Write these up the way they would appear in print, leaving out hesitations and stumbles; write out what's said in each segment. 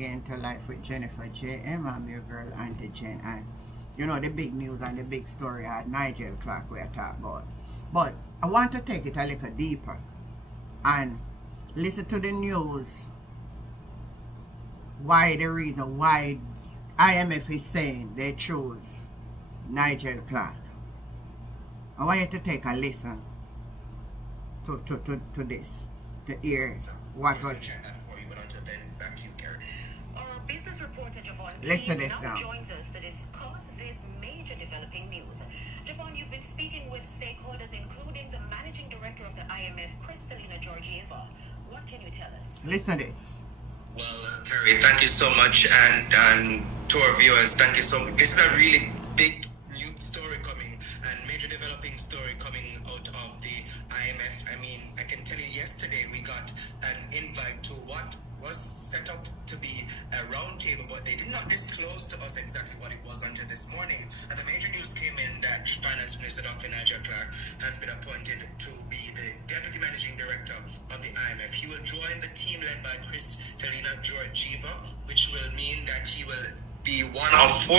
again to Life with Jennifer J.M. I'm your girl, Auntie Jen. And you know, the big news and the big story at Nigel Clark we are talking about. But I want to take it a little deeper and listen to the news. Why the reason why IMF is saying they chose Nigel Clark. I want you to take a listen to this, to hear what was. Business reporter Javon Listen this now now. Joins us to discuss this major developing news. Javon, you've been speaking with stakeholders, including the managing director of the IMF, Kristalina Georgieva. What can you tell us? Listen this. Well, Terry, thank you so much, and to our viewers, thank you so much. This is a really big new story coming, and major developing story coming out of the IMF. I mean, I can tell you yesterday we got an invite to what was set up to be a round table, but they did not disclose to us exactly what it was until this morning. And the major news came in that Finance Minister Dr. Nigel Clark has been appointed to be the Deputy Managing Director of the IMF. He will join the team led by Kristalina Georgieva, which will mean that he will be one of 4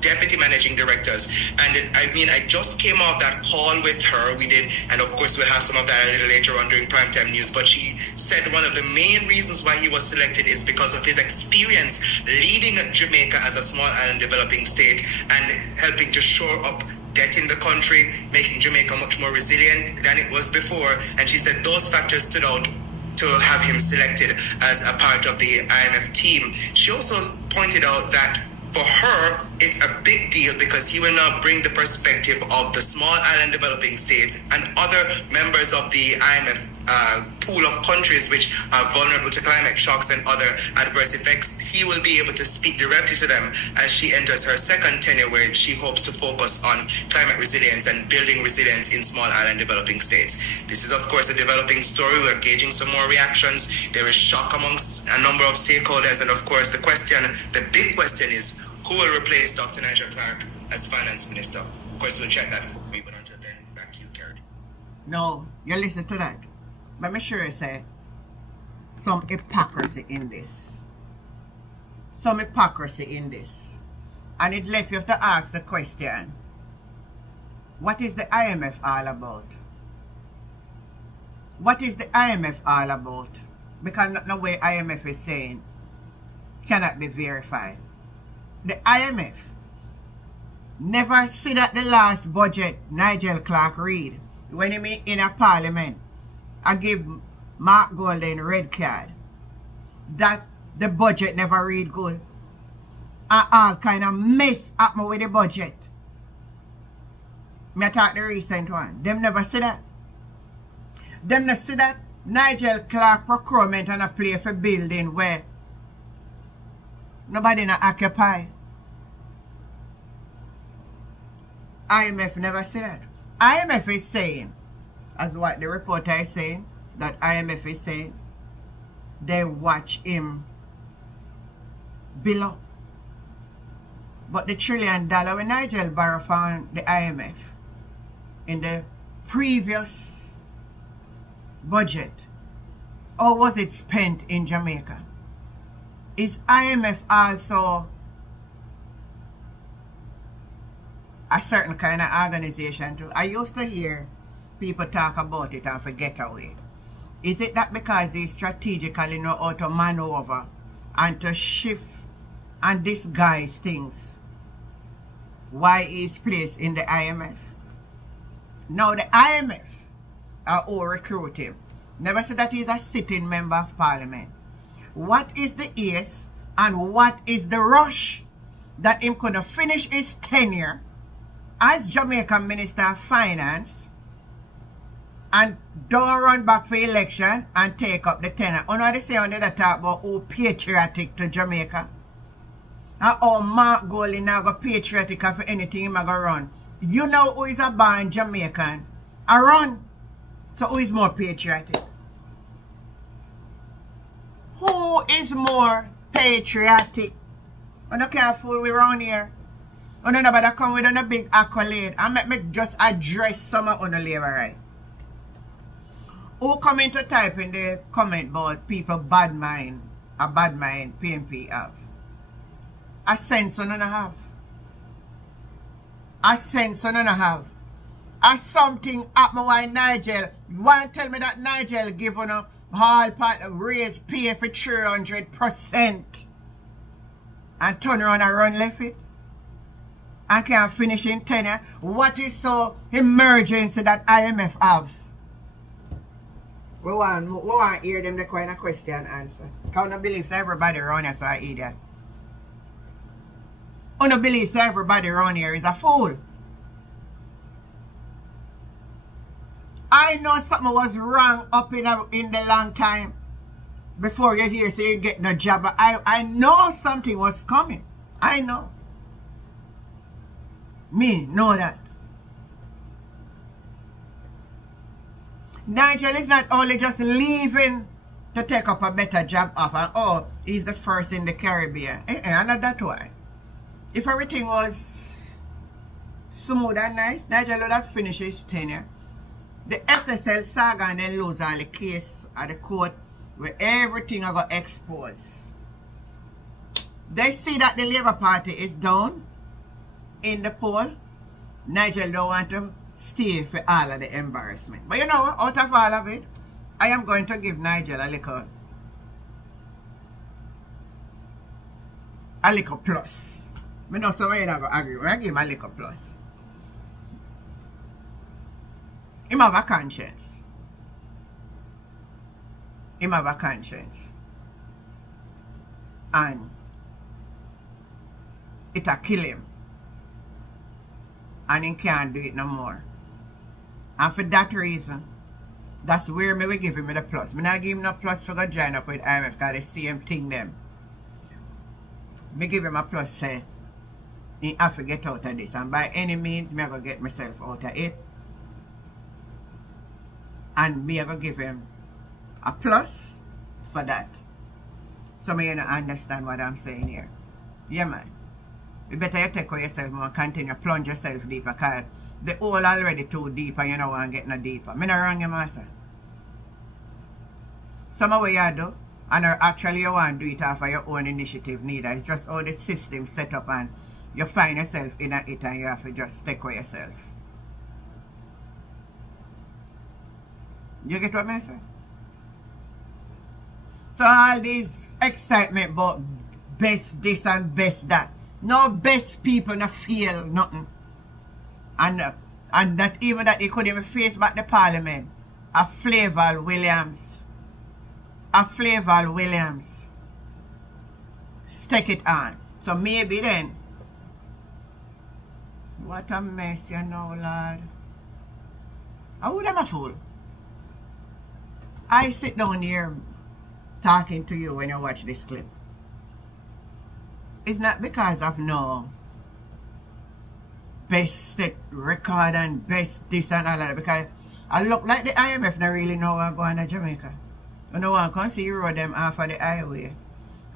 deputy managing directors. And I mean, I just came off that call with her. We did, and of course we'll have some of that a little later on during primetime news, but she said one of the main reasons why he was selected is because of his experience leading Jamaica as a small island developing state and helping to shore up debt in the country, making Jamaica much more resilient than it was before. And she said those factors stood out to have him selected as a part of the IMF team. She also pointed out that for her, it's a big deal because he will now bring the perspective of the small island developing states and other members of the IMF pool of countries which are vulnerable to climate shocks and other adverse effects. He will be able to speak directly to them as she enters her second tenure, where she hopes to focus on climate resilience and building resilience in small island developing states. This is, of course, a developing story. We're gauging some more reactions. There is shock amongst a number of stakeholders, and of course the big question is, who will replace Dr. Nigel Clark as Finance Minister? Of course, we'll check that for you, but until then, back to you, Kerry. No, you listen to that. But me sure say some hypocrisy in this. Some hypocrisy in this. And it left you to ask the question, what is the IMF all about? What is the IMF all about? Because no way IMF is saying cannot be verified. The IMF never see that the last budget Nigel Clark read when he meet in a parliament. I give Mark Golden red card. That the budget never read good. And all kind of mess happen with the budget. Me talk the recent one. Them never see that. Them never see that Nigel Clark procurement and a play for building where nobody not occupy. IMF never see that. IMF is saying, as what the reporter is saying, that IMF is saying, they watch him below. But the $1 trillion when Nigel borrow from the IMF in the previous budget, or was it spent in Jamaica? Is IMF also a certain kind of organization too? I used to hear people talk about it and forget away. Is it that because they strategically know how to maneuver and to shift and disguise things, why he's placed in the IMF? Now the IMF are all recruit him. Never said that he's a sitting member of parliament. What is the ace and what is the rush that him could finish his tenure as Jamaican Minister of Finance and don't run back for election and take up the tenure? You know they say when they talk about who patriotic to Jamaica and how Mark Golden now go patriotic for anything him go run. You know who is a born Jamaican a run. So who is more patriotic? Who is more patriotic? You don't can't fool we around here. You don't nobody come with a big accolade and make me just address some of the labor right. Who come in to type in the comment about people bad mind a bad mind PNP have. A sense on and a half. A sense on and a half. A something happen why Nigel. You want to tell me that Nigel give on a all part raise pay for 300% and turn around and run left it? And can't finish in tenure? What is so emergency that IMF have? We want to hear them the kind of question and answer. Because I don't believe everybody around here is an idiot. I don't believe everybody around here is a fool. I know something was wrong up in the long time before you hear say you get no job. I know something was coming. I know. Me know that. Nigel is not only just leaving to take up a better job offer. Oh, he's the first in the Caribbean. And not that why. If everything was smooth and nice, Nigel would have finished his tenure. The SSL saga and then lose all the case at the court where everything I got exposed. They see that the Labour Party is down in the poll. Nigel don't want to stay for all of the embarrassment. But you know what? Out of all of it, I am going to give Nigel a little plus. I know somebody not going to agree. I give him a little plus. Him have a conscience. Him have a conscience. And it'll kill him. And he can't do it no more. And for that reason, that's where me will give him the plus. Me not give him no plus for go join up with IMF because the same thing them. Me give him a plus say he have to get out of this. And by any means, me I go get myself out of it. And me I go give him a plus for that. So me you don't understand what I'm saying here. Yeah man. You better you take away yourself more, continue plunge yourself deeper because the hole already too deep and you don't want to get no deeper. Me not wrong you master. Some of what you do and actually you want to do it off of your own initiative neither. It's just how the system set up and you find yourself in it and you have to just take away yourself. You get what I say? So all this excitement about best this and best that. No best people no feel nothing. And that even that they couldn't even face back the parliament. A Flavel Williams. Stick it on. So maybe then. What a mess you know, Lord. How would I be a fool? I sit down here talking to you when you watch this clip. It's not because of no best set record and best this and all that. Because I look like the IMF not really know what's going on in Jamaica. You know what? I can see you road them off of the highway.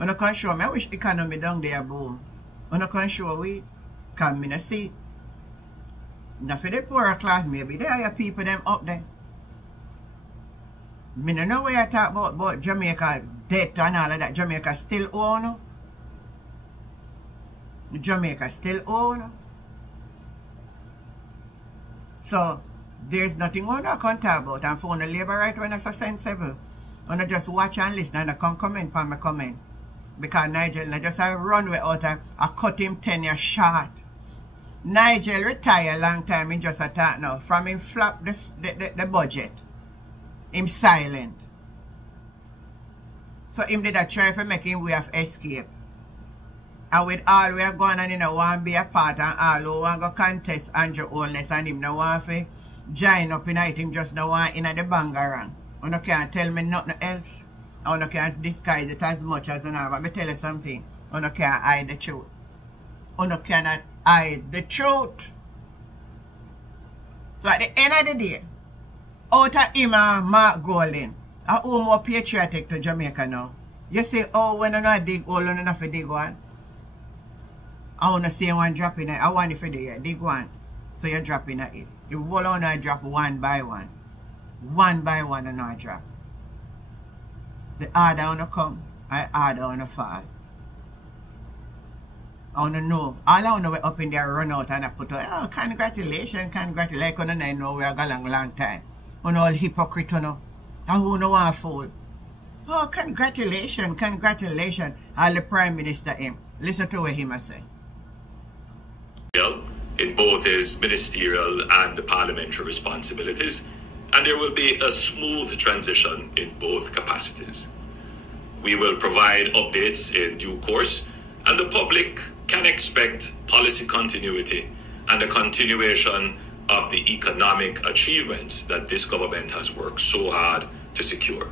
You can show me. I wish the economy down there boom. You can show we come in a seat. Now for the poorer class maybe there are people them up there. I don't know where you talk about Jamaica debt and all of that. Jamaica still own. Jamaica still own. So there's nothing more I can talk about. And for the labor right when it's so sensible. And just watch and listen and I can comment for my comment. Because Nigel just a runway out of a cut him tenure short. Nigel retired a long time in just a talk now. From him flop the budget. Him silent. So him did a try for making way of escape. And with all we are going on, you know, want to be a part and all who want to contest Andrew Holness and him no want to join up in it, him just no want in the bangarang. You no can't tell me nothing else. You no can't disguise it as much as you know. But me tell you something. You no can't hide the truth. You no cannot hide the truth. So at the end of the day, out of him and Mark Golding, are who more patriotic to Jamaica now? You say, oh, when you not dig hole, you don't have to dig one. I want to see one drop in it. I want it for the dig one. So you drop in it. You will only drop one by one. One by one and not drop. The order will come. I order on a fall. I want to know. All I want to know up in there run out and I put out, oh, congratulations. Like, I know we are going a long time. On all hypocrite, you know. I who know one fool. Oh, congratulations. All the Prime Minister him. Listen to what him say. In both his ministerial and parliamentary responsibilities, and there will be a smooth transition in both capacities. We will provide updates in due course, and the public can expect policy continuity and a continuation of the economic achievements that this government has worked so hard to secure.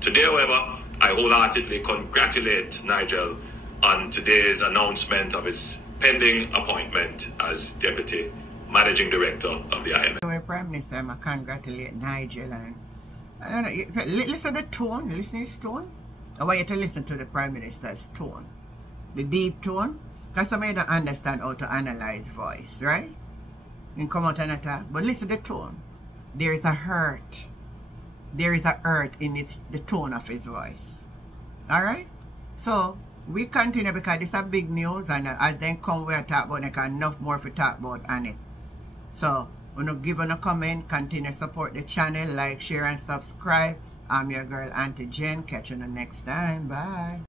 Today, however, I wholeheartedly congratulate Nigel on today's announcement of his pending appointment as Deputy Managing Director of the IMF. The Prime Minister, I congratulate Nigel and I don't know, listen to the tone, listen to his tone. I want you to listen to the Prime Minister's tone. The deep tone. Because some of you don't understand how to analyze voice, right? You can come out and attack. But listen to the tone. There is a hurt. There is a hurt in the tone of his voice. Alright? So, we continue because this is a big news and as they come we talk about it, enough more to talk about on it. So, when you give a comment, continue to support the channel, like, share and subscribe. I'm your girl Auntie Jen. Catch you the next time. Bye.